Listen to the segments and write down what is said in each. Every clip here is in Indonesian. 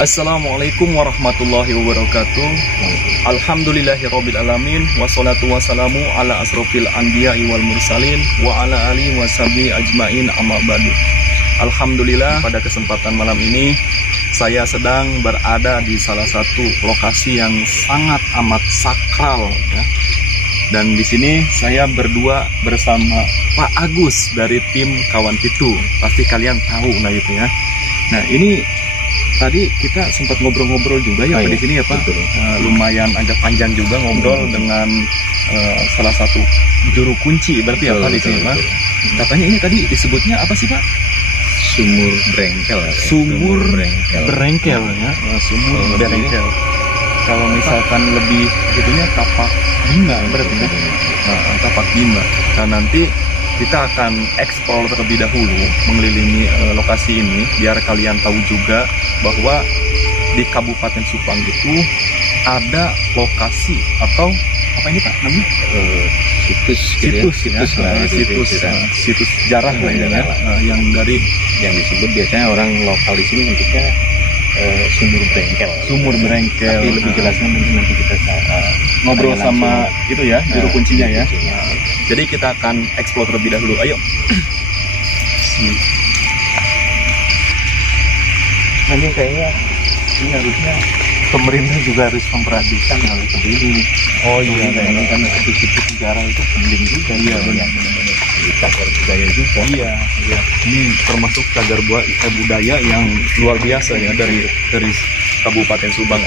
Assalamualaikum warahmatullahi wabarakatuh. Alhamdulillahirrabbilalamin. Wassalatu wassalamu ala asrofil anbiya'i wal mursalin wa ala alihi washabihi ajmain amma ba'du. Alhamdulillah, pada kesempatan malam ini saya sedang berada di salah satu lokasi yang sangat amat sakral ya. Dan di sini saya berdua bersama Pak Agus dari tim Kawan Pitu. Pasti kalian tahu lah itu ya. Nah, ini tadi kita sempat ngobrol-ngobrol juga ya Pak di sini ya Pak. Lumayan agak panjang juga ngobrol dengan salah satu juru kunci berarti ya Pak di sini Pak. Katanya ini tadi disebutnya apa sih Pak? Sumur Berengkel. Sumur Berengkel ya. Sumur Berengkel. Kalau misalkan lebih itunya Tapak Bima berarti ya. Tapak Bima. Nah, nanti kita akan eksplor terlebih dahulu mengelilingi lokasi ini biar kalian tahu juga bahwa di Kabupaten Subang itu ada lokasi atau apa ini Pak namanya? Situs sejarah lah ya, yang dari yang disebut biasanya orang lokal di sini menyebutnya Sumur Berengkel. Sumur Berengkel. Tapi lebih jelasnya mungkin nanti kita ngobrol sama itu ya, juru kuncinya ya. Jadi kita akan eksplor terlebih dahulu. Ayo. Nah, ini kayaknya ini harusnya pemerintah juga harus memperhatikan hal seperti ini. Oh iya, kayaknya kan situs sejarah itu penting juga. Iya benar. Cagar budaya juga. Iya. Ini termasuk cagar budaya yang luar biasa ya dari Kabupaten Subang.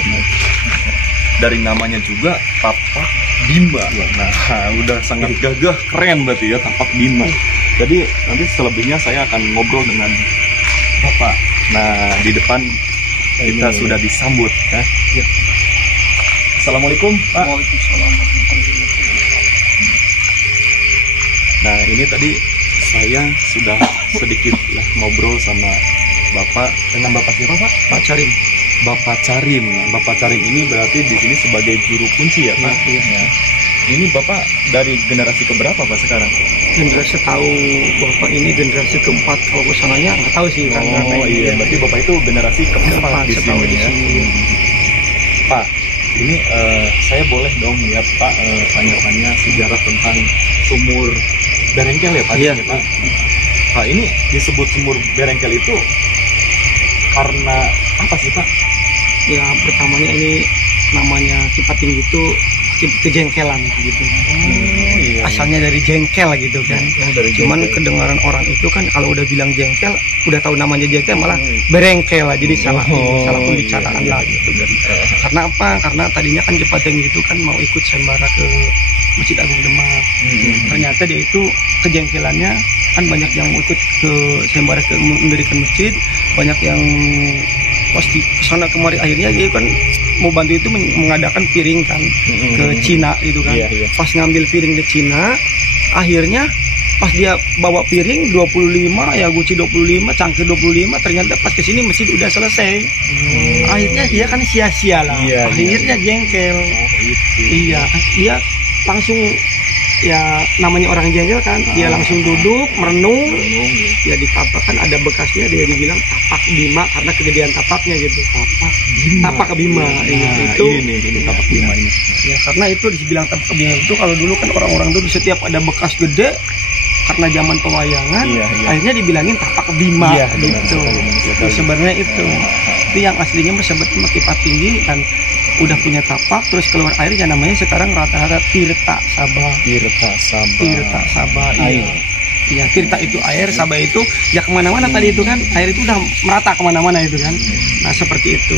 Dari namanya juga Tapak Bima. Nah, udah sangat gagah, keren berarti ya Tapak Bima. Jadi nanti selebihnya saya akan ngobrol dengan Bapak. Nah, di depan kita sudah disambut ya. Assalamualaikum Pak. Waalaikumsalam. Nah, ini tadi saya sudah sedikit ya, ngobrol sama Bapak dengan Bapak siapa Pak? Pak Carim. Bapak Carim. Bapak Carim ini berarti di sini sebagai juru kunci ya Pak? Iya. Ya. Ini Bapak dari generasi keberapa Pak sekarang? Generasi tahu Bapak ini generasi keempat, kalau misalnya nggak tahu sih. Oh iya, berarti Bapak itu generasi keempat di sini ya. Pak, ini saya boleh dong lihat Pak tanya-tanya sejarah tentang Sumur Berengkel ya Pak? Iya. Pak. Pak, ini disebut Sumur Berengkel itu karena apa sih Pak? Ya pertamanya ini namanya Kipat Tinggi itu kejengkelan gitu. Oh, iya. Asalnya dari jengkel gitu kan. Dari Cuman jengkel. kedengaran orang itu kan kalau udah bilang jengkel, udah tahu namanya jengkel malah berengkel lah. Jadi salah pembicaraan lah gitu. Karena apa? Karena tadinya kan Kipat Tinggi itu kan mau ikut sembara ke Masjid Agung Demak. Ternyata dia itu kejengkelannya kan banyak yang mau ikut ke sembara ke mendirikan masjid, banyak yang pasti kesana kemari, akhirnya dia kan mau bantu itu mengadakan piring kan ke Cina gitu kan. Iya. Pas ngambil piring di Cina, akhirnya pas dia bawa piring 25 ya guci 25, cangkir 25, ternyata pas kesini masjid udah selesai. Akhirnya dia kan sia-sia lah. Iya, Akhirnya jengkel. Iya, dia langsung ya namanya orang jengkel kan, dia langsung duduk merenung. Ya di tapak kan ada bekasnya, dia dibilang Tapak Bima karena kegedean tapaknya gitu. Tapak Bima. Iya, itu ini Tapak Bima ini. ya karena itu dibilang Tapak Bima itu kalau dulu kan orang-orang dulu setiap ada bekas gede karena zaman pewayangan, Iya. akhirnya dibilangin Tapak Bima Iya, gitu. benar. Sebenarnya itu yang aslinya sebetulnya Kipat Tinggi dan udah punya tapak, terus keluar airnya namanya sekarang rata-rata Tirta Sabah. Tirta Sabah. Air. Iya, Tirta itu air, Sabah itu ya kemana-mana tadi itu kan, air itu udah merata kemana-mana itu kan. Nah seperti itu.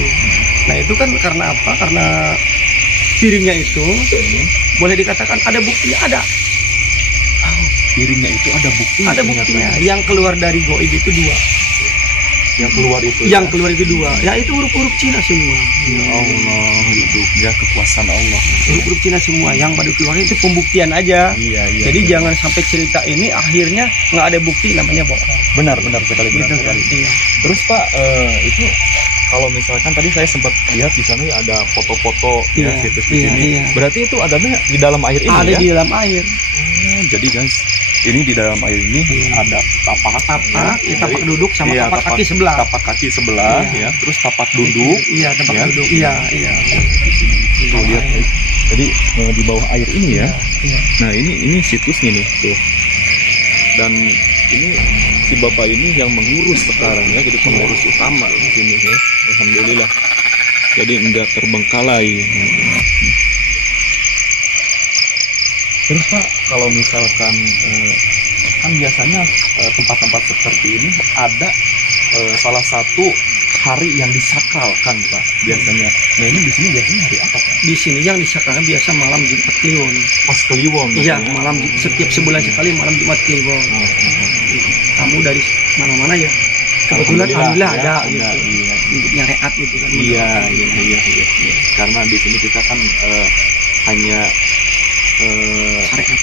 Nah itu kan karena apa? Karena piringnya itu boleh dikatakan ada buktinya, ada. Piringnya itu ada buktinya. Ada buktinya. Yang keluar dari goib itu dua. Yang keluar itu. Yang keluar itu dua. Ya itu huruf-huruf Cina semua. Ya Allah, itu ya kekuasaan Allah. Huruf-huruf Cina semua. Yang baru keluar itu pembuktian aja. Iya. Jadi jangan sampai cerita ini akhirnya nggak ada bukti, namanya bohong. Benar sekali. Gitu kan? Iya. Terus Pak, itu kalau misalkan tadi saya sempat lihat di sana ya ada foto-foto ya situs di sini. Iya. Berarti itu adanya di dalam air ini ada ya? di dalam air. Jadi guys, Ini di dalam air ini ada tapak, tapak duduk sama iya, tapak kaki sebelah. Tapak kaki sebelah, Iya. ya. Terus tapak duduk. Iya, tapak ya. duduk. Iya, iya. Tuh, lihat. Jadi di bawah air ini ya. Iya. Nah ini situsnya nih tuh. Dan ini si bapak ini yang mengurus sekarang ya, jadi pengurus utama di sini ya. Alhamdulillah. Jadi enggak terbengkalai. Terus Pak, kalau misalkan kan biasanya tempat-tempat seperti ini ada salah satu hari yang disakralkan Pak biasanya. Nah ini di sini biasanya hari apa Pak? Di sini yang disakralkan biasa malam Jumat Kliwon. Pas Kliwon. Iya, malam setiap sebulan sekali malam Jumat Kliwon. Kamu dari mana-mana ya? Kebetulan alhamdulillah ya, ada gitu. Iya. Untuk nyariat gitu kan. Iya. Karena di sini kita kan hanya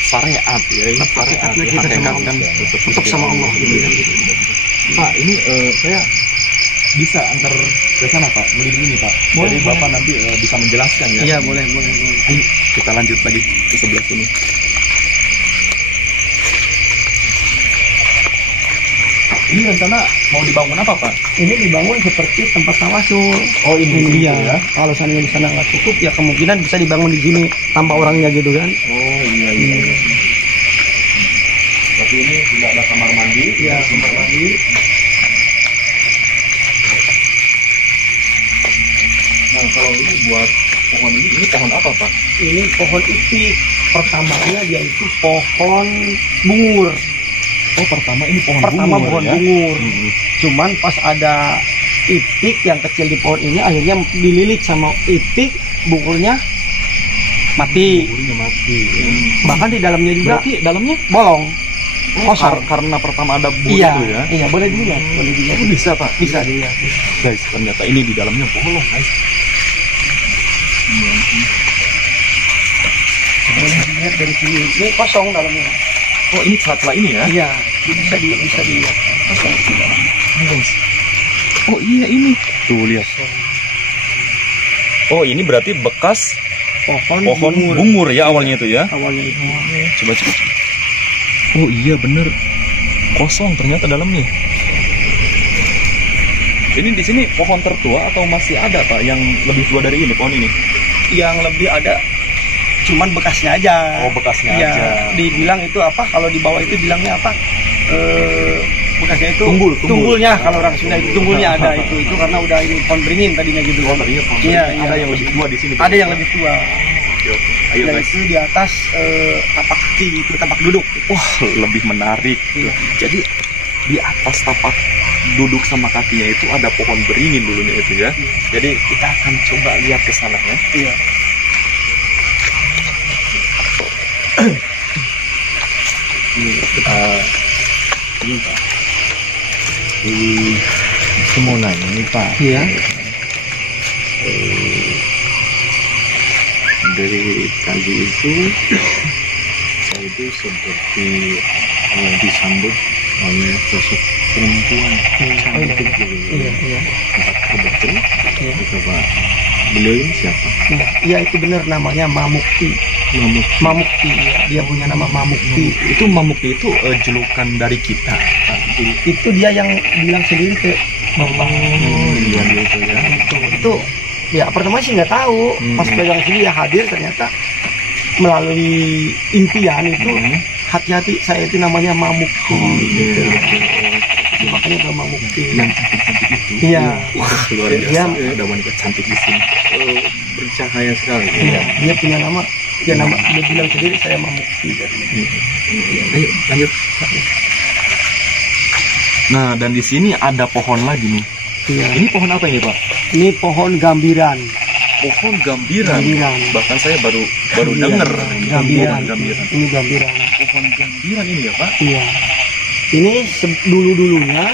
syariat ya, ini Syariatnya kita sama Allah. Untuk sama Allah gitu ya. Pak, ini saya bisa antar ke sana Pak, menuju ini Pak. Boleh, Jadi Bapak nanti bisa menjelaskan ya. Iya, boleh. Ayo kita lanjut lagi ke sebelah sini. Ini rencana mau dibangun apa Pak? Ini dibangun seperti tempat tawasul. Oh ini Iya. ya. Kalau seandainya di sana nggak cukup, ya kemungkinan bisa dibangun di sini tanpa orangnya gitu kan. Oh iya. Tapi ini tidak ada kamar mandi. Iya, kamar mandi. Nah kalau ini buat pohon ini pohon apa Pak? Ini pohon ipik. Pertamanya yaitu pohon bungur. Oh pertama ini pohon Pertama bungur, pohon ya? bungur. Cuman pas ada ipik yang kecil di pohon ini akhirnya dililit sama ipik, bungurnya mati. Bungurnya mati. Bahkan di dalamnya juga Berarti dalamnya bolong. Kosong. Karena pertama ada bur Iya, itu ya. iya boleh dilihat, boleh dilihat. Itu bisa Pak. Bisa dilihat. Guys, ternyata ini di dalamnya bolong guys. Boleh dilihat dari sini. Ini kosong dalamnya. Oh ini setelah ini ya? Iya, bisa dilihat. Kosong. Ini guys. Oh iya ini. Tuh lihat. Oh ini berarti bekas Pohon bungur ya awalnya itu ya? Awalnya itu. Coba. Oh iya bener, kosong ternyata dalamnya. Ini di sini pohon tertua atau masih ada Pak yang lebih tua dari ini pohon ini? Yang lebih ada, cuman bekasnya aja. Oh bekasnya Ya, aja. dibilang itu apa? Kalau di bawah itu bilangnya apa? Bekasnya itu Tumbul. tunggulnya. Kalau orang Sunda itu tunggulnya ada itu karena udah ini pohon beringin tadinya gitu. Oh tadinya pohon. Iya, Ada iya. yang lebih tua di sini. Ada yang lebih tua. Oke. Ayo Dan guys. itu di atas tapak kaki itu, tapak duduk. Wah lebih menarik. Iya. Jadi di atas tapak duduk sama kakinya itu ada pohon beringin dulunya itu ya. Jadi kita akan coba lihat ke sana ya. Iya. Ini Pak. Semuanya ini Pak. Iya. Dari tadi itu saya itu seperti disambut oleh sosok perempuan cantik gitu. Iya. Apakah betul? Iya. Itu Pak. Beliau ini siapa? Nah, iya itu benar namanya Mamukti. Mamuk. Mamukti, ya. Dia punya nama Mamukti. Itu Mamukti itu julukan dari kita. Itu dia yang bilang sendiri ke Bapak. Iya gitu ya. Itu ya pertama sih nggak tahu. Pas pegang sini ya hadir ternyata melalui impian itu hati-hati saya itu namanya Mamukti. Gitu. Makanya ada Mamukti. Yang cantik-cantik itu. Iya. Wah luar biasa. Dia, Ada wanita cantik di sini. Bercahaya sekali. iya, dia punya nama. Dia bilang sendiri saya Mamukti. Ayo lanjut. Nah dan di sini ada pohon lagi nih. Iya. Ini pohon apa ini Pak? Ini pohon gambiran. Pohon gambiran. Gambiran. Bahkan saya baru Gambiran. dengar Gambiran. pohon gambiran. Ini gambiran. Pohon gambiran ini ya Pak? Iya. Ini dulu-dulunya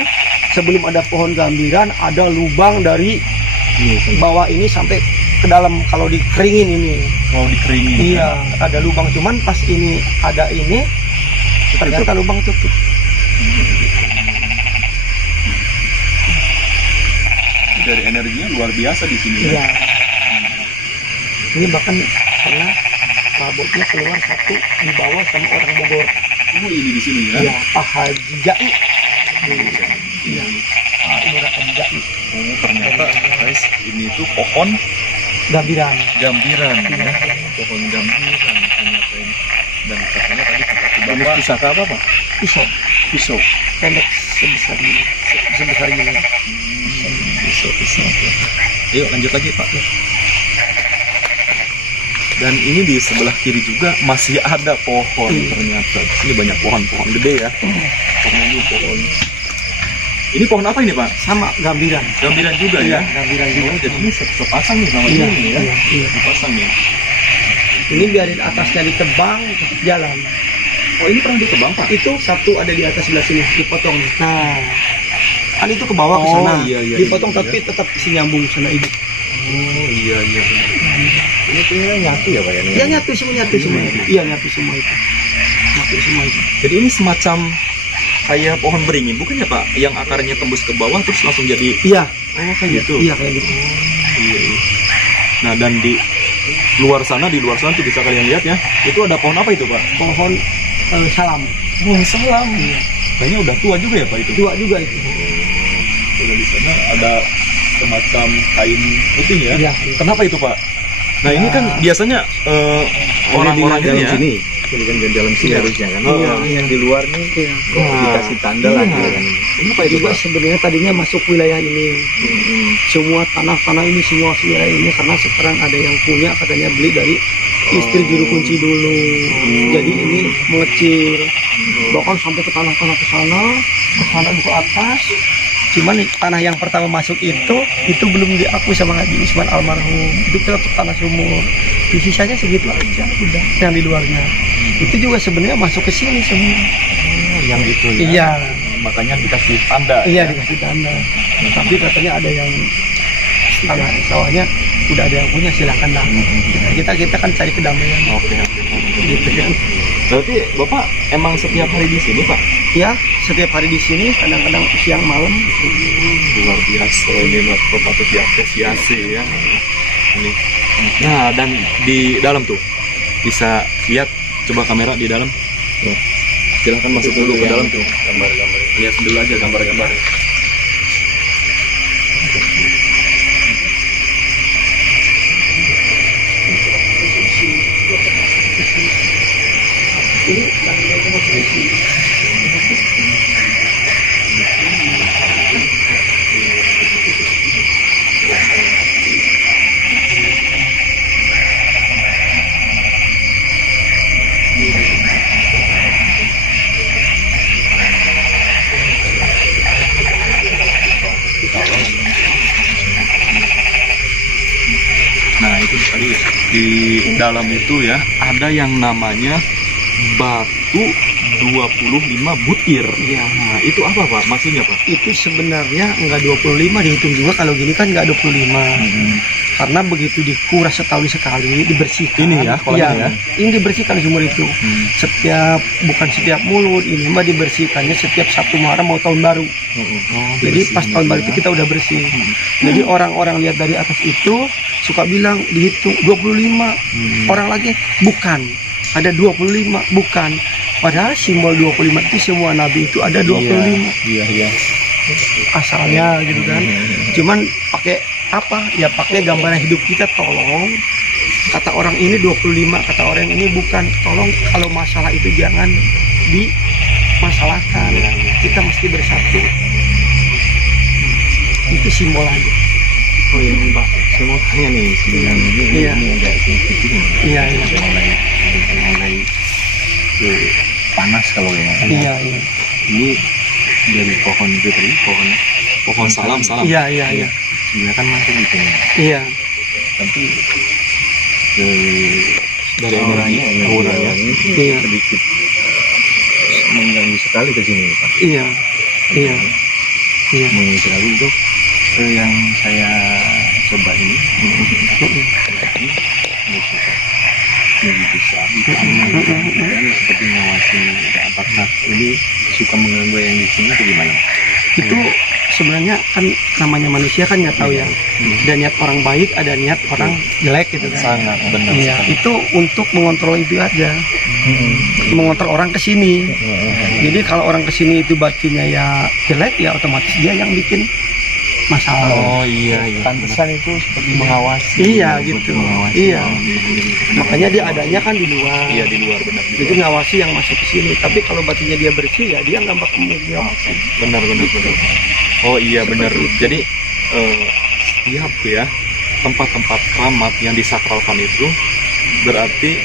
sebelum ada pohon gambiran ada lubang dari bawah ini sampai ke dalam kalau dikeringin ini. Mau dikeringin. Iya, ada lubang cuman pas ini ada ini ternyata lubang tutup. Dari energinya luar biasa di sini. Iya. Ya? Ini bahkan pernah rabotnya keluar satu di bawah sama orang Bogor. Oh, ini di sini ya. Iya, paha jai. Iya. Ini raka jai. Oh, ternyata guys, ini tuh pohon Gambiran. gambiran ya. Pohon gambiran ternyata ini. Dan katanya tadi kata Ini Bapak pusaka apa, Pak? Pisau. Pisau. Pendek sebesar ini. Sebesar ini. pisau. Ayo lanjut lagi Pak. Dan ini di sebelah kiri juga masih ada pohon ternyata. Ini banyak pohon-pohon gede ya. Ini pohon apa ini Pak? Sama gambiran. Gambiran juga ya. Gambiran juga. Oh, jadi ini sepasang nih sama Iya, ini ya. iya. Dipasang ya. Ini biarin atasnya ditebang tetap jalan. Oh, ini pernah ditebang Pak? Itu satu ada di atas sebelah sini dipotong. Nah, kan itu ke bawah ke Oh, sana. iya, iya, Dipotong iya, tapi tetap isi nyambung sana hidup. Oh, iya benar. Ini kayaknya nyatu ya, Pak ya? Iya nyatu semua itu. Iya nyatu semua itu. Nyatu semua itu. Jadi ini semacam kayak pohon beringin bukan ya Pak? Yang akarnya tembus ke bawah terus langsung jadi. Iya. Oh, kayak gitu. Iya kayak gitu. Iya. Nah, dan di luar sana tuh bisa kalian lihat ya. Itu ada pohon apa itu Pak? Pohon salam. Pohon salam. Kayaknya udah tua juga ya Pak itu. Dua juga itu. Kalau di sana ada semacam kain putih ya. Iya. Kenapa itu Pak? Nah, ini kan biasanya orang-orang ini ya. Sini. Ini kan di dalam sini Iya. harusnya kan. Iya, iya. Di luar nih Iya. dikasih tanda Iya. lagi kan. Kenapa itu Juga Pak? sebenarnya tadinya masuk wilayah ini. Semua tanah-tanah ini semua wilayah ini karena sekarang ada yang punya katanya beli dari istri juru kunci dulu. Jadi ini mengecil. Bahkan sampai ke tanah-tanah ke sana ke atas. Cuman tanah yang pertama masuk itu belum diakui sama Haji Usman almarhum. Itu tetap tanah sumur. Di sisanya segitu aja udah yang di luarnya. Itu juga sebenarnya masuk ke sini semua. Yang itu ya. Iya. Makanya dikasih tanda. Iya dikasih tanda. Tapi katanya ada yang tanah sawahnya udah ada yang punya silakan lah. Kita kan cari kedamaian. Oke. Gitu kan. Berarti Bapak emang setiap hari di sini Pak? Ya setiap hari di sini kadang-kadang siang malam. Luar biasa ini Bapak patut diapresiasi ya. Ini. Nah, dan di dalam tuh bisa lihat coba kamera di dalam. Tuh. Silahkan masuk dulu ke dalam tuh. Gambar-gambar. Lihat dulu aja gambar-gambar. Nah, itu tadi di dalam itu ya ada yang namanya batu 25 butir. Iya. Nah, itu apa Pak? Maksudnya Pak? Itu sebenarnya enggak 25 dihitung juga kalau gini kan enggak 25. Karena begitu dikuras setahun sekali dibersihkan. Ini ya, kolam iya, ini ya? Ini dibersihkan sumur itu. Bukan setiap mulut, ini mah dibersihkannya setiap 1 Muharram mau tahun baru. Jadi pas tahun baru itu kita udah bersih. Jadi orang-orang lihat dari atas itu suka bilang dihitung 25. Orang lagi bukan. Ada 25, bukan. Padahal simbol 25 itu semua nabi itu ada 25. Iya. Asalnya gitu kan. Cuman pakai apa? Ya pakai gambaran hidup kita, tolong. Kata orang ini 25, kata orang ini bukan. Tolong kalau masalah itu jangan dimasalahkan. Kita mesti bersatu. Itu simbol aja. Oh ini Pak, saya mau tanya nih, yang Iya. ini agak sedikit ini. Iya. Mulai panas kalau ya. Iya. Ini dari pohon itu tadi, pohon Salam. Iya. dia kan masuk gitu ya. Iya. Tapi Dari auranya auranya. Iya. sedikit mengganggu sekali ke sini Pak. Iya. Mengganggu sekali itu yang saya coba ini. Ini bisa dan seperti ngawasi apakah ini suka mengganggu yang di sini atau gimana? Itu sebenarnya kan namanya manusia kan nggak tahu ya. Ada niat orang baik, ada niat orang jelek gitu kan. Sangat benar. Iya, sekali. itu untuk mengontrol itu aja. mengontrol orang ke sini. Jadi kalau orang ke sini itu batunya ya jelek, ya otomatis dia yang bikin masalah. Oh iya, pantesan itu seperti mengawasi. Iya gitu. Iya. Makanya dia adanya kan di luar. Iya, di luar, benar. Jadi ngawasi yang masuk ke sini. Tapi kalau batunya dia bersih ya dia nggak bakal ngawasi. Benar. Oh iya, benar. Jadi setiap ya tempat-tempat keramat yang disakralkan itu berarti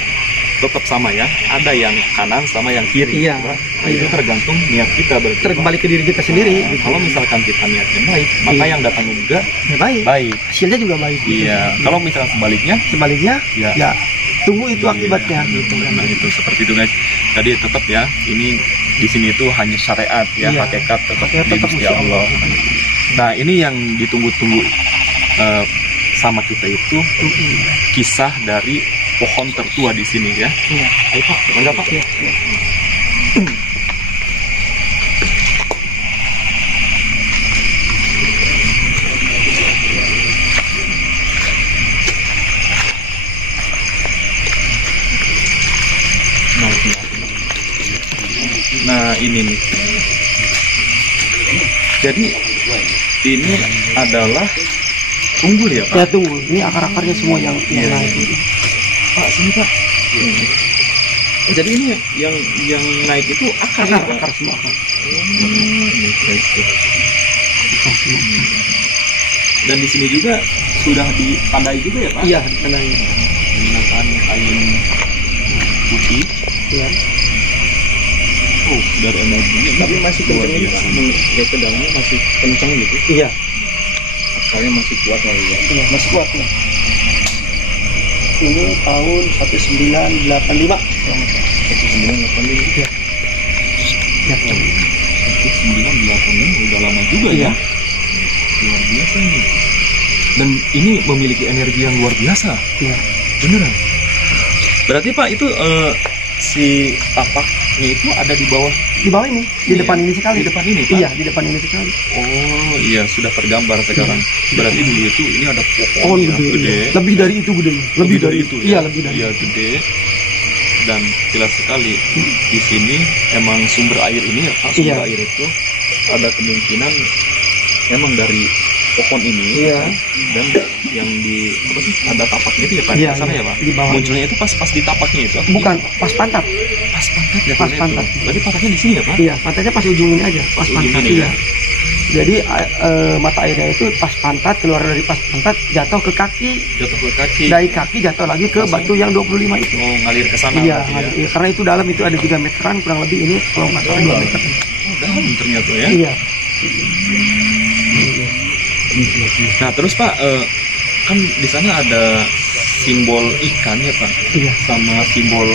tetap sama ya, ada yang kanan sama yang kiri. Iya. Itu tergantung niat kita, berarti Terbalik ke diri kita sendiri. Nah, kalau misalkan kita niatnya baik, maka yang datang juga Ya, baik. Hasilnya juga baik. Iya. Kalau misalkan Sebaliknya ya, ya tunggu itu akibatnya. gitu kan. Nah, itu seperti itu guys. Jadi tetap ya, ini di sini itu hanya syariat ya, Iya. hakikat tetap Hakikat di tetap Gusti Gusti Allah. Nah, ini yang ditunggu-tunggu sama kita itu kisah dari pohon tertua di sini ya. Iya. Ayo Pak, enggak Pak? Iya. Nah, ini nih. Jadi ini adalah tunggul ya Pak? Ya tunggu, ini akar-akarnya semua yang naik. Pak, sini Pak. Oh, jadi ini yang naik itu akar ya, Pak? Akar semua akar. Dan di sini juga sudah ditandai juga ya Pak? Iya, ditandai. Menggunakan kain putih. Iya. Oh, dari energinya. Tapi masih kencang ini Pak. Ya, ke dalamnya masih kencang gitu. Iya. Akarnya masih kuat lah ya. Iya, masih kuat ya. Ini tahun 1985. 1985. Iya. Ya. 1985 udah lama juga Iya. ya. Luar biasa nih. Dan ini memiliki energi yang luar biasa. Iya. Beneran. Berarti Pak itu si tapaknya itu ada di bawah. Di bawah ini, di Iya. depan ini sekali. Di depan ini Pak? Iya, di depan ini sekali. Oh iya, sudah tergambar sekarang. Berarti dulu itu ini ada Pohon yang gede. gede. Lebih dari itu gede. Lebih dari itu ya? Iya, lebih dari. Iya, gede. Dan jelas sekali di sini emang sumber air ini ya Pak, sumber Iya. air itu ada kemungkinan emang dari pohon ini. Iya. Dan yang di apa sih, ada tapaknya itu ya Pak? Iya, Di sana iya. ya Pak? Di bawah. Munculnya itu pas di tapaknya itu? atau Bukan, gimana? pas pantat. Pas pantat ya? Pas Pak, pantat. itu. Berarti pantatnya di sini ya Pak? Iya, pantatnya pas ujung ini aja, pas Ujung pantat. ini, Iya. ya? Jadi mata airnya itu pas pantat, keluar dari pas pantat, jatuh ke kaki. Jatuh ke kaki. Dari kaki jatuh lagi ke Langsung. batu yang 25 itu. Oh, ngalir ke sana. Iya, berarti ya? iya, karena itu dalam itu ada 3 meteran kurang lebih, ini kalau nggak salah 2 meter. Oh, dalam ternyata ya? Iya. Nah terus Pak, kan di sana ada simbol ikan ya Pak, Iya. sama simbol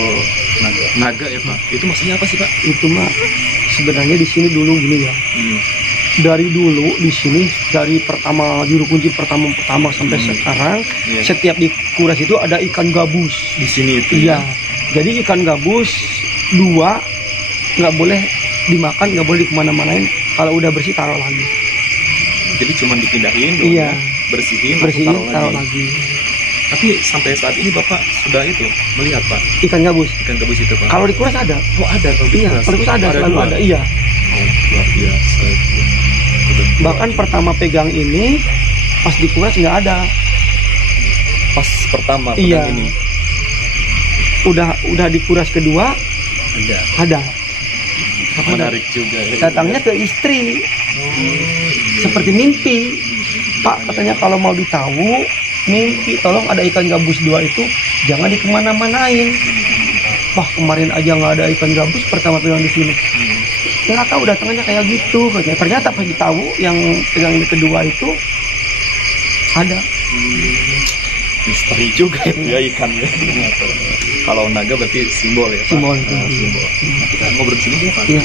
naga ya Pak. Itu maksudnya apa sih Pak? Itu mah sebenarnya di sini dulu gini ya. Hmm. Dari dulu di sini, dari pertama juru kunci pertama sampai sekarang, Iya. setiap di Kuras itu ada ikan gabus. Di sini itu. Iya. Jadi ikan gabus 2 nggak boleh dimakan, nggak boleh kemana-manain. Kalau udah bersih taruh lagi. Jadi cuma dipindahin, Iya. bersihin, Bersihin taruh taruh lagi. lagi. Tapi sampai saat ini Bapak sudah itu melihat Pak Ikan gabus. ikan gabus itu Pak? Kalau di Kuras ada. Oh ada kalau di Iya, Kuras. kalau di Kuras ada, selalu dua? ada. Iya. Oh luar biasa. Bahkan pertama pegang ini pas di Kuras nggak ada. Pas pertama Iya. pegang ini Udah di Kuras kedua ada. menarik juga. Ya. Datangnya ke istri. Oh, Seperti mimpi. Pak katanya kalau mau ditahu mimpi, tolong ada ikan gabus 2 itu jangan dikemana-manain. Wah kemarin aja nggak ada ikan gabus, pertama pegang di sini. Nggak tahu datangnya kayak gitu katanya. Ternyata pas ditahu yang pegang yang kedua itu ada. Misteri juga itu ya ikannya. Kalau naga berarti simbol ya Pak? Simbol. Nah, simbol. Nah, kita ngobrol di sini dulu Pak. Iya.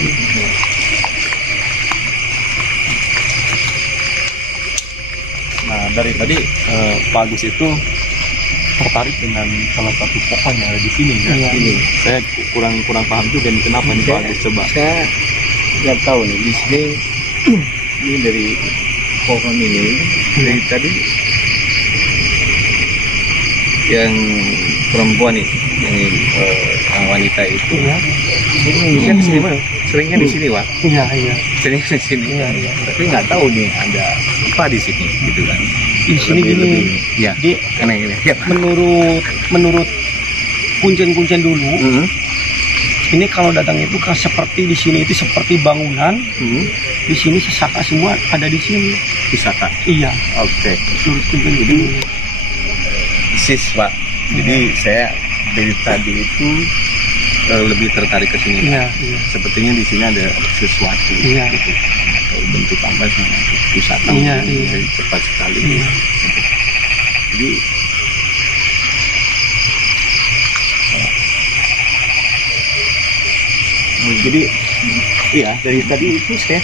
Nah dari tadi Pak Agus itu tertarik dengan salah satu pohon yang ada di sini ya. Iya. Ini saya kurang paham juga nih kenapa nih Pak Agus coba. Saya nggak tahu nih di sini ini dari pohon ini dari tadi yang perempuan nih yang wanita itu Iya. ini kan di sini Bang. Seringnya di sini Wak. Iya, iya. Seringnya di sini. Iya, iya. Tapi nggak tahu nih ada apa di sini gitu kan. Di sini gini. Ya. Di Karena ini ya. menurut kuncen-kuncen dulu, ini kalau datang itu kan seperti di sini itu seperti bangunan. Di sini sesaka semua ada di sini. Wisata. Iya. Oke. Menurut kuncen Jadi Pak. Jadi saya dari tadi itu lebih tertarik ke sini. Iya, iya. Sepertinya di sini ada sesuatu. Iya. Gitu. Bentuk apa sih? Wisata. Iya, iya. Jadi cepat sekali. Iya. Jadi jadi iya dari tadi itu saya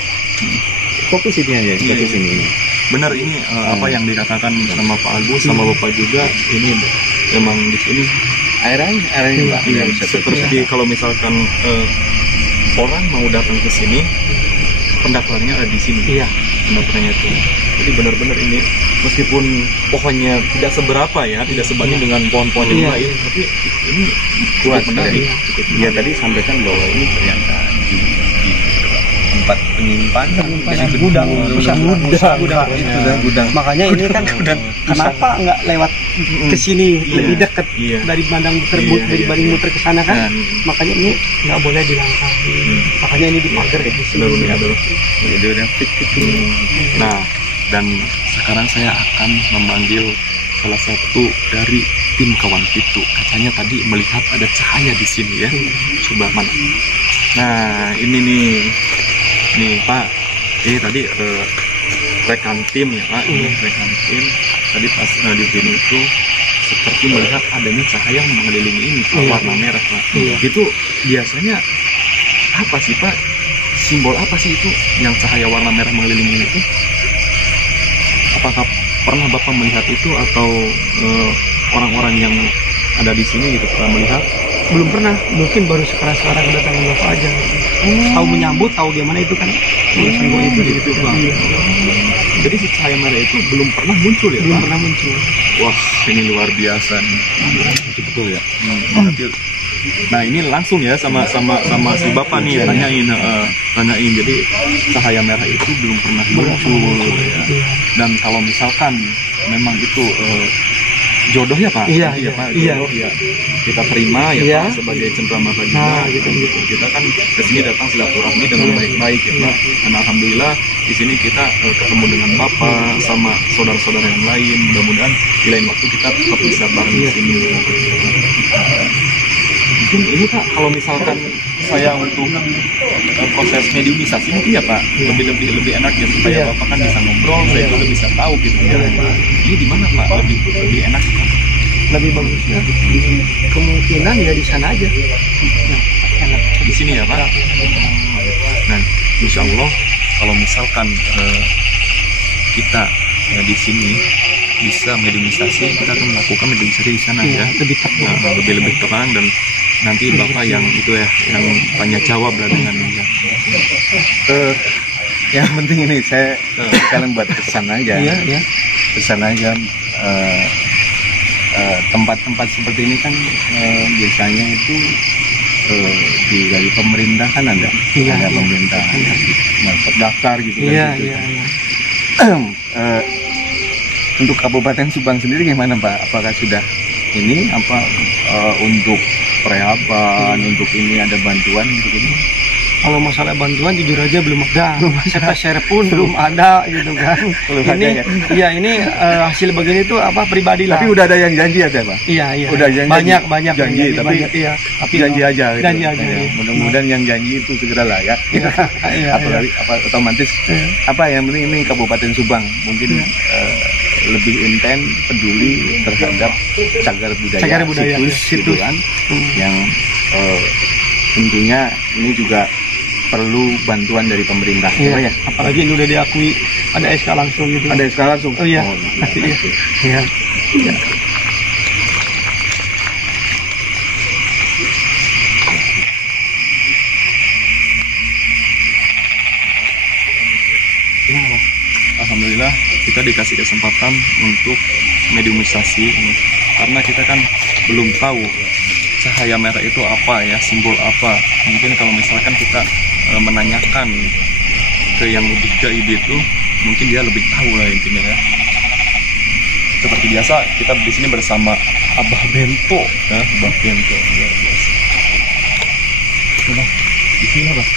fokus ini aja ke sini. Benar ini apa yang dikatakan sama Pak Agus sama Bapak juga, ini memang di sini airnya Pak. iya, seperti kalau misalkan orang mau datang ke sini, pendaftarannya ada di sini. Iya. Pendaftarannya itu. Jadi benar-benar ini meskipun pohonnya tidak seberapa ya, tidak sebanding dengan pohon-pohon yang Iya. lain, tapi ini Kuat cukup menarik. sekali. Iya tadi sampaikan bahwa ini ternyata di tempat penyimpanan Penyimpanan gudang, pusat gudang. Itu adalah gudang. Makanya ini kan kenapa nggak lewat ke sini Iya. lebih dekat Iya. dari pandang muter Iya, dibanding iya. muter ke sana kan? Nah, Makanya ini nggak boleh dilangkahi. Makanya ini dipagar di sini. benar-benar. Jadi udah fix itu. Nah, dan sekarang saya akan memanggil salah satu dari tim kawan Pitu. Katanya tadi melihat ada cahaya di sini ya. Coba mana? Nah, ini nih Pak. Ini tadi rekan tim ya Pak. Ini rekan tim. Tadi pas di sini itu seperti melihat adanya cahaya yang mengelilingi ini Pak, Iya. warna merah Pak. Iya. Itu biasanya apa sih Pak? Simbol apa sih itu yang cahaya warna merah mengelilingi itu? Apakah pernah Bapak melihat itu atau orang-orang yang ada di sini gitu pernah melihat? Belum pernah, mungkin baru sekarang kedatangan Bapak aja. Tahu menyambut, tahu gimana itu kan urusan gue itu gitu kan. Iya. Jadi si cahaya merah itu belum pernah muncul ya Belum Pak? pernah muncul. Wah, ini luar biasa nih. Betul ya. Nah ini langsung ya sama si Bapak nih tanyain. Jadi cahaya merah itu belum pernah muncul ya. Iya. Dan kalau misalkan memang itu jodoh ya Pak, Iya, Nanti ya Pak, iya. jodoh ya kita terima ya Iya. Pak sebagai cendramata juga. Nah, gitu. Kita kan kesini datang silaturahmi dengan baik-baik ya Pak. Dan alhamdulillah di sini kita ketemu dengan Bapak sama saudara-saudara yang lain. Mudah-mudahan di lain waktu kita tetap bisa bareng di sini. Mungkin ini Pak, kalau misalkan saya untuk proses mediumisasi mungkin ya Pak, lebih enak ya supaya Iya. Bapak kan bisa ngobrol, saya juga bisa tahu gitu ya. Ini di mana Pak? Lebih enak Pak? Lebih bagusnya kemungkinan ya di sana aja. Nah, enak. Di sini ya Pak. Nah, insya Allah kalau misalkan kita di sini bisa mediumisasi, kita akan melakukan mediumisasi di sana Iya, ya. lebih tepat. Nah, lebih terang dan nanti Bapak yang itu ya, yang tanya jawab lah dengan Yang penting ini saya sekalian buat pesan aja. Iya, iya. Pesan aja tempat-tempat seperti ini kan biasanya itu dari pemerintah kan ada. Iya, Ada iya. pemerintah. Nah, terdaftar gitu kan. Iya, gitu. iya, iya. Untuk Kabupaten Subang sendiri gimana Pak? Apakah sudah ini untuk prehaban, untuk ini ada bantuan untuk ini? Kalau masalah bantuan jujur aja belum ada. Share pun belum ada gitu kan. Belum ada, Ini ya? iya ini hasil begini tuh apa pribadi lah. Tapi udah ada yang janji ada Pak? Iya, iya. Udah janji. Banyak Janji, yang tapi banyak, iya. Tapi Janji aja gitu. Janji aja. Ya, Iya. mudah-mudahan yang janji itu segera lah ya. Iya, iya, Apalagi otomatis Iya. apa yang penting ini Kabupaten Subang mungkin lebih intens peduli terhadap cagar Cagar budaya, situs gitu situs. kan yang tentunya ini juga perlu bantuan dari pemerintah Iya. ya. Apalagi ini udah diakui ada SK langsung gitu. Ada skala langsung. Oh iya. iya. Iya. Iya. Iya. Alhamdulillah kita dikasih kesempatan untuk mediumisasi karena kita kan belum tahu cahaya merah itu apa ya, simbol apa. Mungkin kalau misalkan kita menanyakan ke yang lebih gaib itu, mungkin dia lebih tahu lah intinya ya. Seperti biasa kita di sini bersama Abah Bento ya, Abah Bento luar biasa. Coba di sini Abah.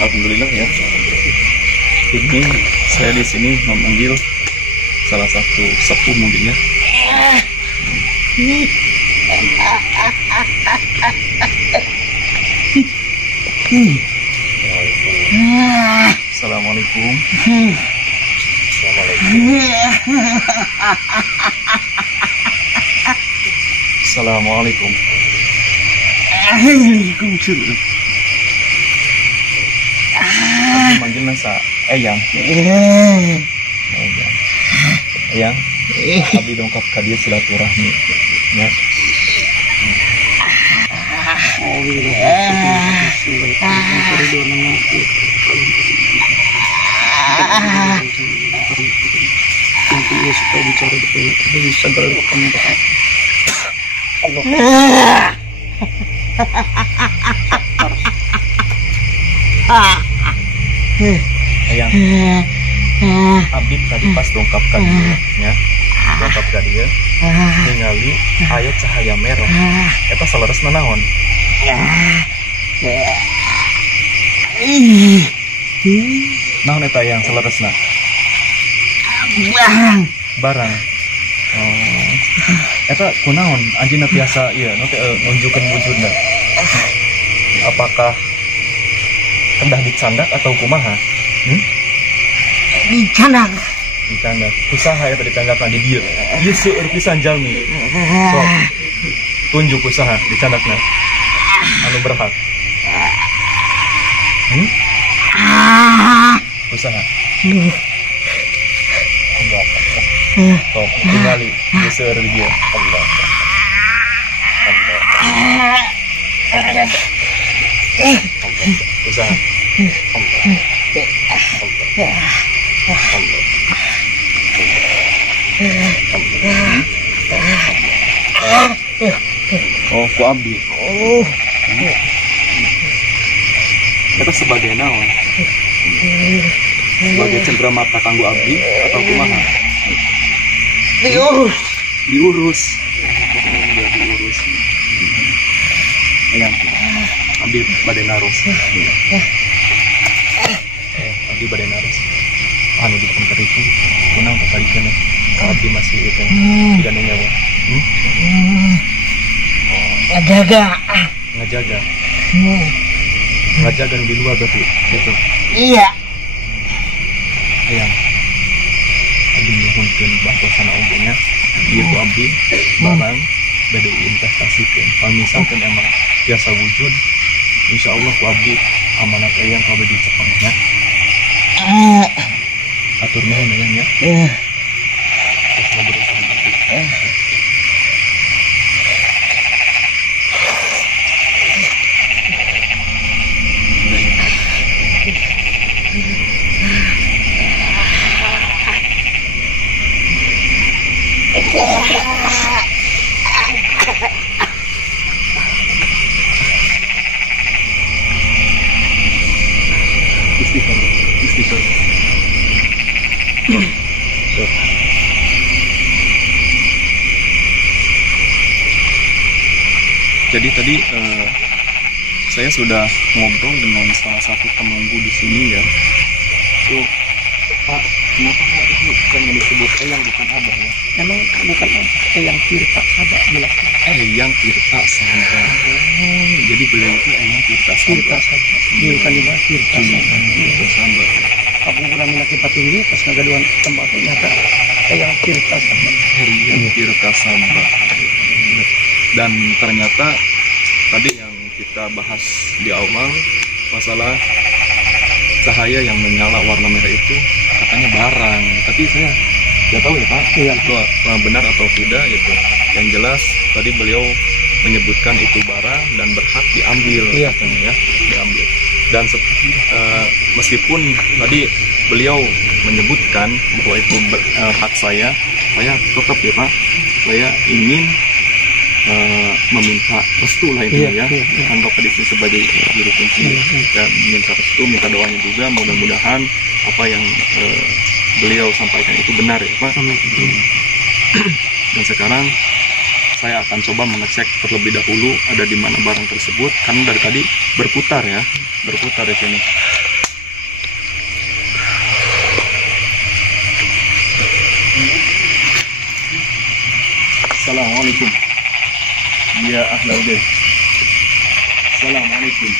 Alhamdulillah ya. Ini saya di sini memanggil salah satu sepuh mungkin ya. Assalamualaikum. Assalamualaikum. Waalaikumsalam. Manggil nasa Eyang. Eyang. Abdi dongkap ka dieu silaturahmi. Ya. Supaya bicara di segala kemudahan. Allah. Eyang, abdi tadi pas dongkap ka dieu nya. Dongkap ka dieu. Ningali aya cahaya merah. Eta saleresna naon? Naon eta yang saleresna? Barang. Oh. Eta kunaon anjeunna biasa ieu nu teh nunjukkeun wujudna. Apakah kendah dicandak atau kumaha? Dicandak. Dicandak. Usaha eta dicandakna di dieu. Ieu seueur pisan jalmi. Sok. Tunjuk usaha dicandakna. Anu berhak. Usaha. Sok tinggali ieu seueur di dieu. Allah. Usaha. Oh, ku abdi. Oh. Itu sebagai naon? Sebagai cendera mata kanggo abdi atau kumaha? Diurus. Diurus. Diurus. Ayang. Abdi bade naros. Abdi bade naros. Anu dipengkeriku. Kunang pakarikeun. Abdi masih itu. Tidak nyawa. Ngajaga. Ngajaga. Ngajaga di luar berarti itu. Iya. Ayang. Abdi nyuhunkeun bahwasana umumnya ieu ku abdi barang bade investasikan. Kalau misalkan emang biasa wujud, insya Allah ku abdi amanat Eyang kabeh dicepengnya. Atur nuhun Eyang ya. Terus ngobrol sama abdi. Istighfar, istighfar. Jadi tadi saya sudah ngobrol dengan salah satu penunggu di sini ya. Tuh, Pak, kenapa Pak itu pengen disebut Eyang bukan Abah ya? Emang bukan yang Tirta Saba jelasnya. Eyang Tirta Saba. Oh, jadi beliau itu Eyang Tirta Tirta Saba. Saba. Dia bukan di bawah Tirta Saba. Tirta Saba. Aku pernah minat tinggi pas ngagaduan tempatnya nyata yang Tirta Saba. Eyang Tirta Saba. Dan ternyata tadi yang kita bahas di awal masalah cahaya yang menyala warna merah itu katanya barang, tapi saya nggak tahu ya Pak, itu benar atau tidak gitu. Yang jelas tadi beliau menyebutkan itu barang dan berhak diambil, katanya ya, diambil. Dan meskipun tadi beliau menyebutkan bahwa itu hak saya tetap ya Pak, saya ingin meminta restu lah intinya ya, anggap di sini sebagai juru kunci dan minta restu, minta doanya juga, mudah-mudahan apa yang beliau sampaikan itu benar ya Pak. Dan sekarang saya akan coba mengecek terlebih dahulu ada di mana barang tersebut, karena dari tadi berputar ya, berputar di sini. Assalamualaikum. Ya Ahlaudin. Assalamualaikum.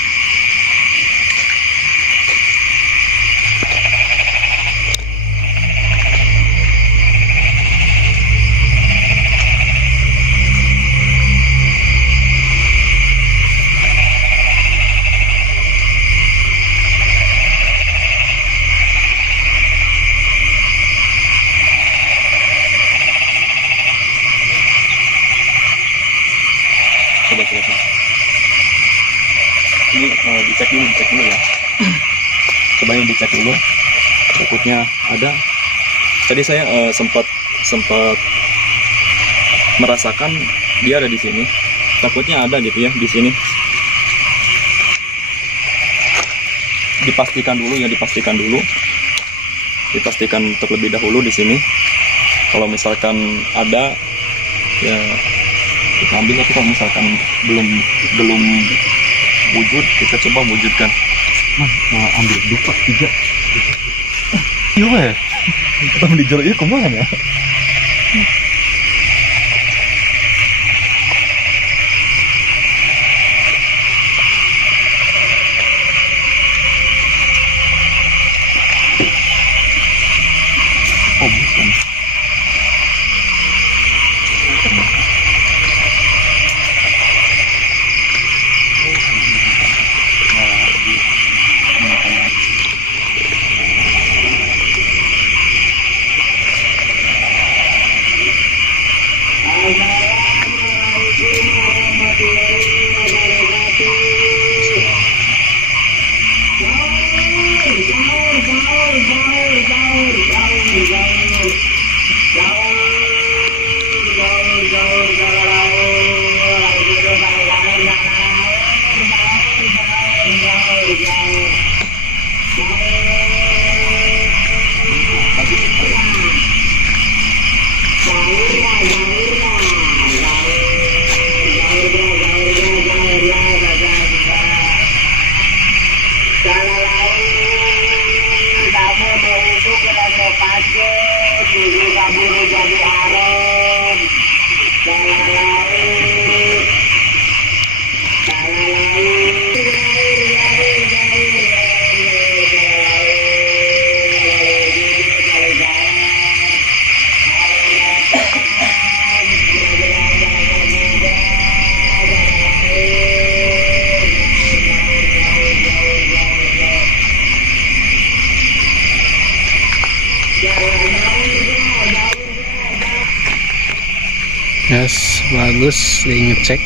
Coba. Ini dicek dulu ya. Coba ini dicek dulu. Takutnya ada. Tadi saya sempat merasakan dia ada di sini. Takutnya ada gitu ya di sini. Dipastikan dulu. Dipastikan terlebih dahulu di sini. Kalau misalkan ada ya kita ambil, tapi kalau misalkan belum wujud, kita coba wujudkan. Ambil 2, 3. Iya ya. Kita beli jeruk ya kemana ya? Oh bukan. Yes, bagus, dia ngecek.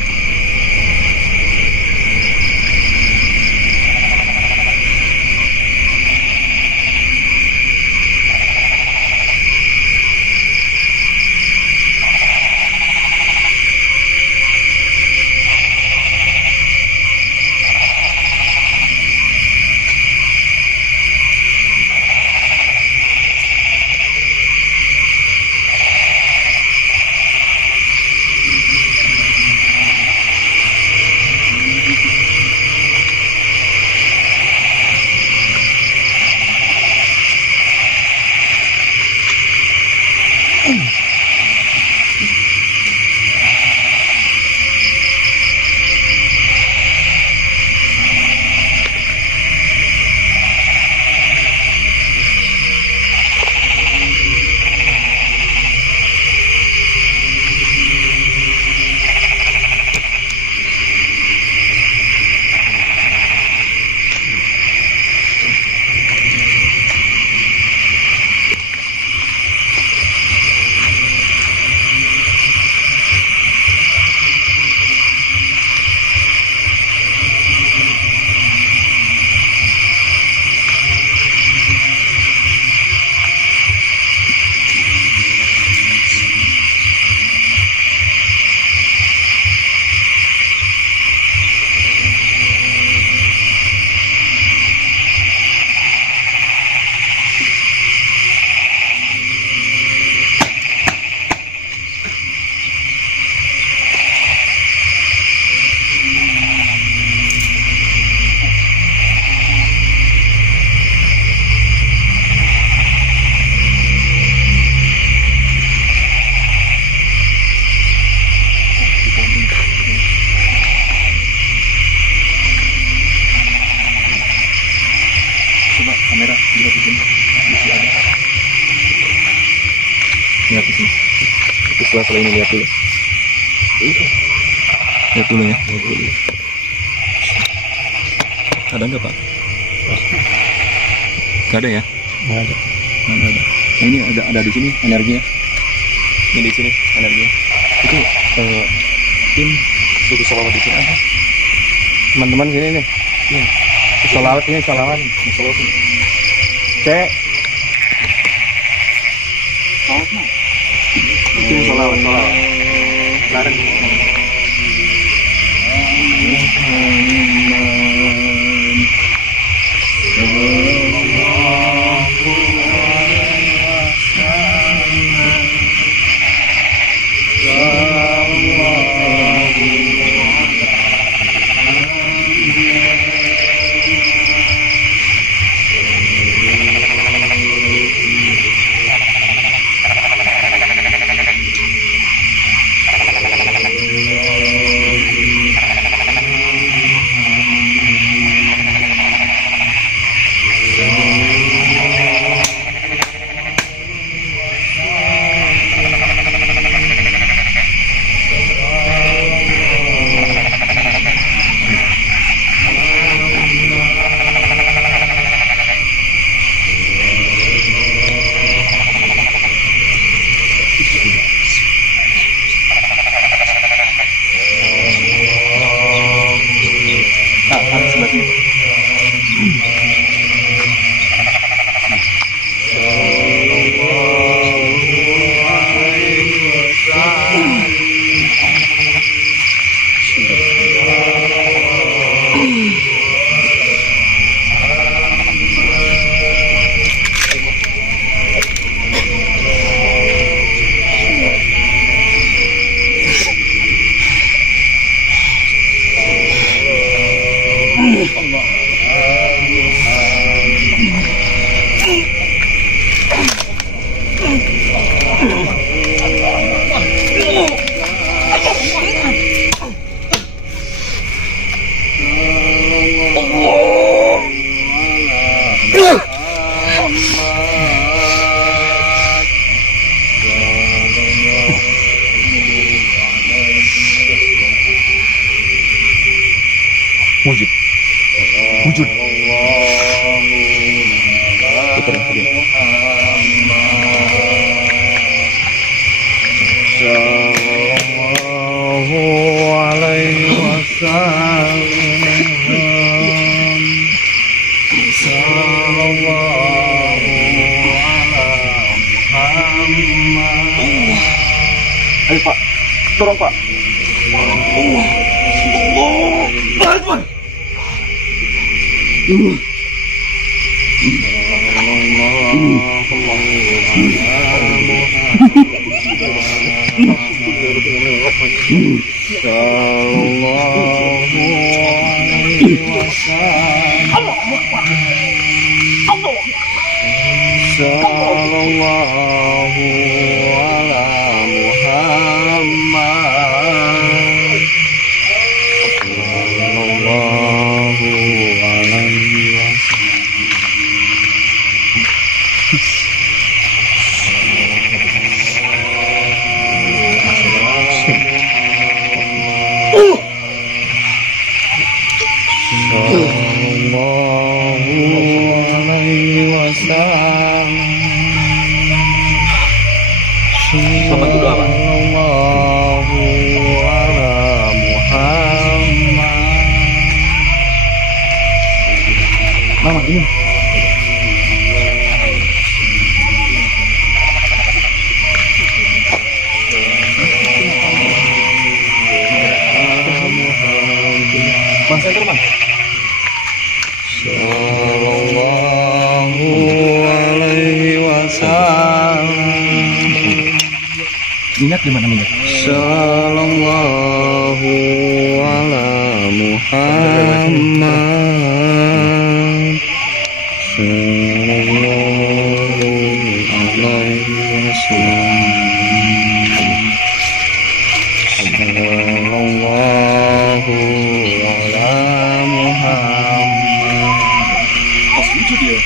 Setelah ini lihat dulu. Lihat dulu ya. Ada nggak Pak? Nggak ada ya? Nggak ada. Nggak ada. Nah, ini ada di sini energinya. Ini di sini energinya. Itu tim suruh sholawat di sini apa? Teman-teman sini nih. Iya. Sholawat ini sholawat. Sholawat nih. Cek. Itu sholawat. Bareng. Wujud. Putar ya, dia. Sallallahu alaihi wasallam. Sallallahu ala Muhammad. Ayo Pak, dorong Pak. Sallallahu ala Muhammad. Sallallahu alaihi wasallam. Selamat berdoa Pak. Sallallahu ala Muhammad. Mama ini. Bang Center Bang. Sallallahu alaihi wasallam. Minyak di mana minyak? Sallallahu ala Muhammad. Sallallahu alaihi wasallam. Sallallahu ala Muhammad. Pas lucu dia.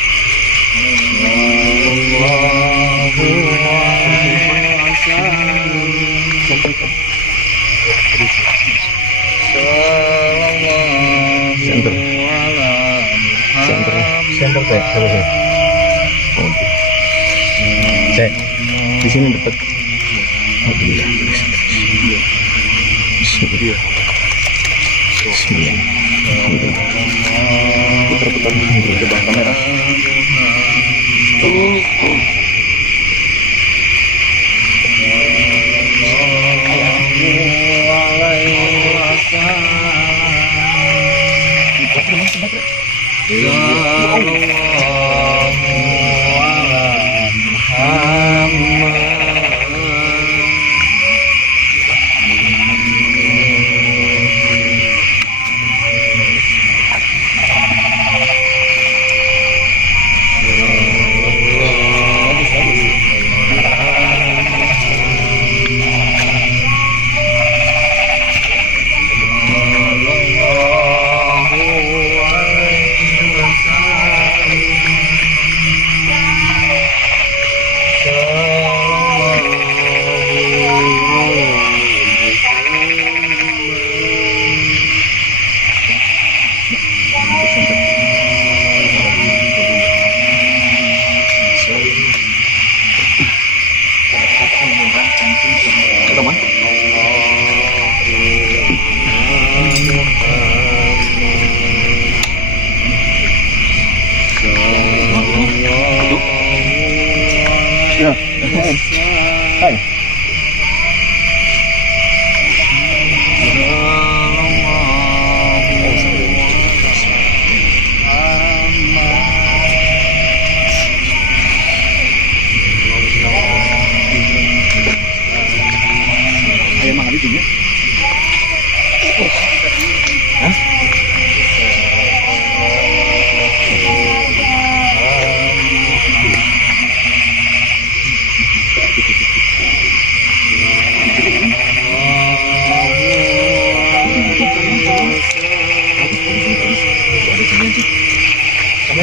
Sallallahu alaihi wasallam. Center. Center kayak coba. Cek. Di sini dekat. Bismillah. Putar-putar ke bawah kamera.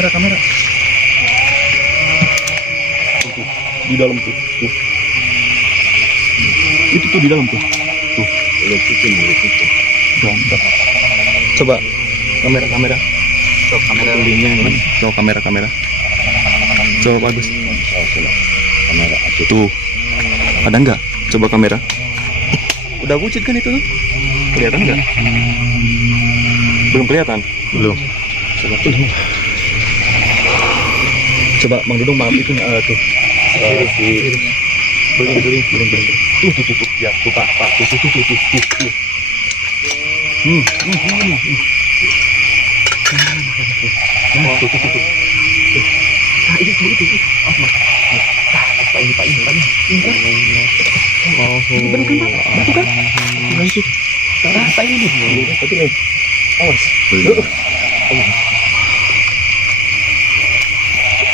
Kamera. Di dalam tuh. Itu tuh di dalam tuh. Coba kamera. Coba kamera. Coba bagus. Kamera tuh. Ada nggak? Coba kamera. Udah bucit kan itu tuh? Kelihatan nggak? Belum kelihatan. Belum. Coba Mang Dudung maaf itu tuh. Belum. Tuh. Ya, tuh Pak. Tuh. Nah, itu. Pak ini. Oh, bener kan Pak? Betul kan? Nah, itu. Pak ini. Tapi nih. Awas.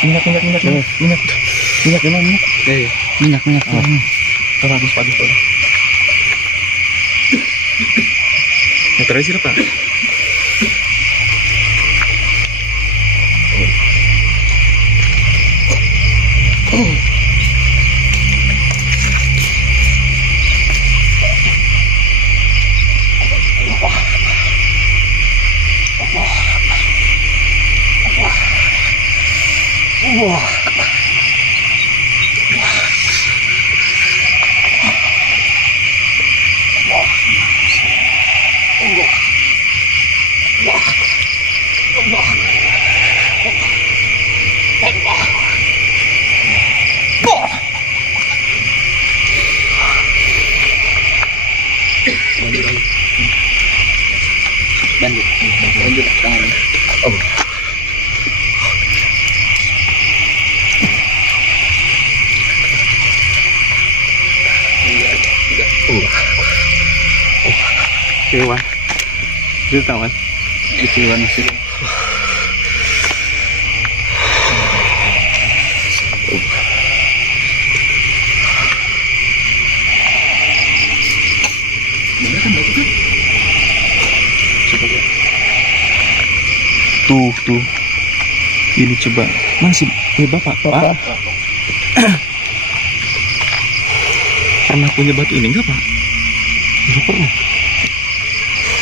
Minyak. Minyak. Bagus. Motornya sih Pak. Lanjut tangan. Oh. Hewan. Itu tawan. Itu hewan sih. Tuh. Ini coba. Mana sih? Bapak. Pernah punya batu ini enggak, Pak?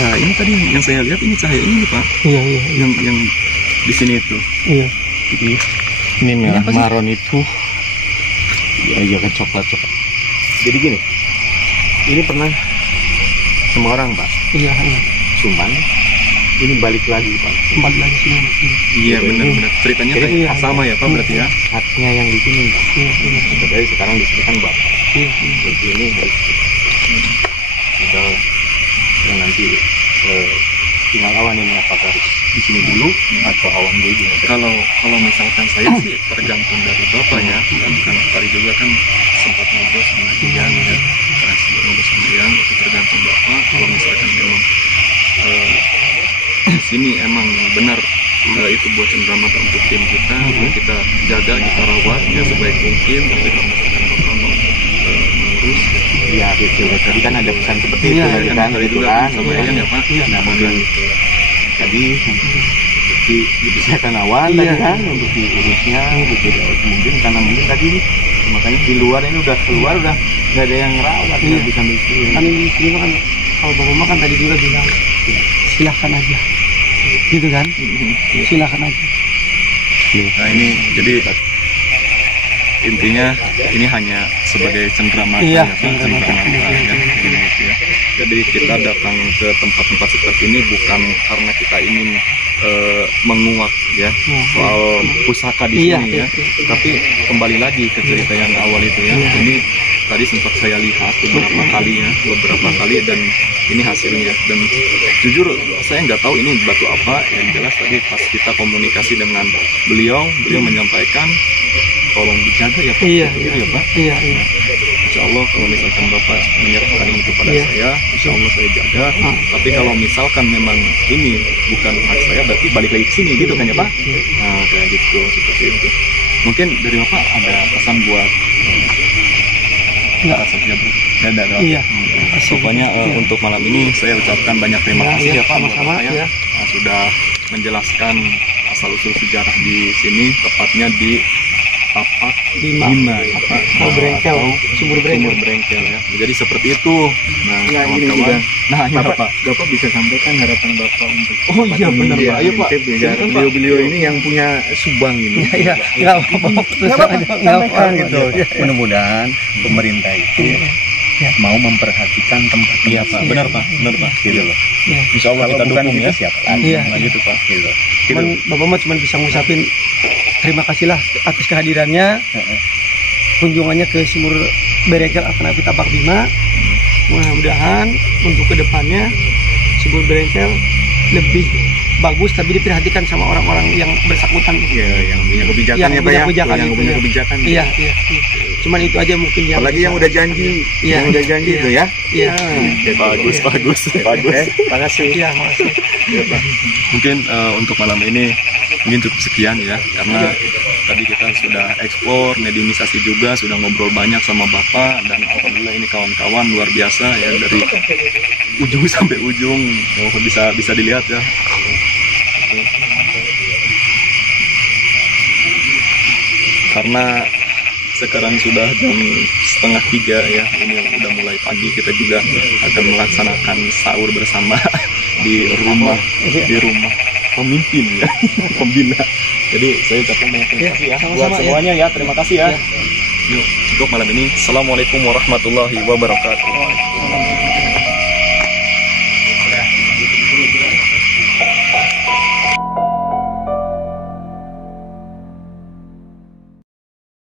Nah ini tadi yang saya lihat ini cahaya ini Pak, Iya. yang di sini itu. Iya. Ini merah apa sih? maron itu. Ya kan coklat. Jadi gini, ini pernah sama orang Pak, Iya. cuman ini balik lagi Pak. Kembali lagi sini. Iya benar-benar ceritanya Jadi, kayak iya, sama ya Pak berarti ya. Haknya yang di sini Pak. Iya. Jadi sekarang di sini kan Bapak. Iya. Jadi ini harus tinggal yang nanti tinggal awan ini apakah harus di sini dulu atau awan dulu. Kalau misalkan saya sih tergantung dari Bapak ya. Kan tadi juga kan sempat ngobrol sama Ian ya. Ngobrol sama Ian itu tergantung Bapak. Kalau misalkan memang di sini emang benar itu buat cenderamata untuk tim kita, kita jaga, kita rawat ya sebaik mungkin. Tapi kalau misalkan Bapak mau mengurus, Iya betul. Tadi kan ada pesan seperti Iya, itu ya kan, tadi gitu juga kan. sama Iya. Ian ya Pak. Iya. Nah, kemudian tadi dipisahkan awan Iya. tadi kan untuk diurusnya, mungkin karena mungkin tadi makanya di luar ini udah keluar udah nggak ada yang rawat, Iya. nggak bisa bikin. Kan di sini kan kalau Bapak mah kan tadi juga bilang silahkan aja. Gitu kan? Silahkan aja. Nah ini jadi intinya ini hanya sebagai cenderamata Iya, ya Pak, cenderamata ya, gitu ya. Jadi kita datang ke tempat-tempat seperti ini bukan karena kita ingin menguak ya soal pusaka di Iya, sini ya, tapi kembali lagi ke cerita yang awal itu ya. Ini tadi sempat saya lihat beberapa kali dan ini hasilnya, dan jujur saya nggak tahu ini batu apa. Yang jelas tadi pas kita komunikasi dengan beliau menyampaikan tolong dijaga ya Pak. Iya, Gitu ya Pak. Iya. Insya Allah kalau misalkan Bapak menyerahkan itu pada Iya. saya, Insya Allah saya jaga. Tapi kalau misalkan memang ini bukan hak saya, berarti balik lagi ke sini gitu kan ya Pak. Nah kayak gitu, seperti itu. Mungkin dari Bapak ada pesan buat Enggak. saja Bro? Nggak ada. Iya. Pokoknya Iya. untuk malam ini saya ucapkan banyak terima Ya, kasih iya, ya Pak buat sama-sama, saya ya. sudah menjelaskan asal usul sejarah di sini, tepatnya di Tapak Bima. ya Pak. Oh, Berengkel. Atau Sumur Sumur Berengkel. Berengkel ya. Jadi seperti itu. Nah, Nah, ini kawan-kawan. juga. Nah, ini Bapak, Pak. Bapak bisa sampaikan harapan Bapak untuk Oh iya tempat benar ini, Pak. Ayo Pak. biar Silakan, Pak. beliau-beliau ini yang punya subang ini. Iya, enggak apa-apa. Nggak apa-apa, sampaikan gitu. Iya. Mudah-mudahan pemerintah itu mau memperhatikan tempat Iya Pak, benar Pak, benar Pak. gitu loh. Iya. Insya Allah Kalau kita bukan dukung gitu ya. siapa lagi? Iya. Nah gitu Pak. Gitu. Cuman Bapak mah cuma bisa ngucapin terima kasih lah atas kehadirannya, kunjungannya ke Sumur Berengkel Alternatif Tapak Bima. Mudah-mudahan untuk kedepannya Sumur Berengkel lebih bagus, tapi diperhatikan sama orang-orang yang bersangkutan. Ya, yang punya kebijakan Yang ya Pak punya ya. kebijakan Yang itu, punya ya. kebijakan. Iya. Cuman itu aja mungkin yang Apalagi yang udah janji, Iya. yang udah janji Iya. itu ya. Iya. Bagus, bagus, bagus. Terima kasih. Iya, makasih. Mungkin untuk malam ini mungkin cukup sekian ya, karena tadi kita sudah eksplor mediumisasi juga, sudah ngobrol banyak sama Bapak, dan alhamdulillah ini kawan-kawan luar biasa ya, dari ujung sampai ujung. Bisa dilihat ya. Karena sekarang sudah jam 2:30 ya, ini udah mulai pagi, kita juga akan melaksanakan sahur bersama di rumah pemimpin ya, pembina. Jadi saya ucapkan terima kasih ya sama-sama buat ya. semuanya ya, terima kasih ya. Yuk, untuk malam ini, Assalamualaikum warahmatullahi wabarakatuh.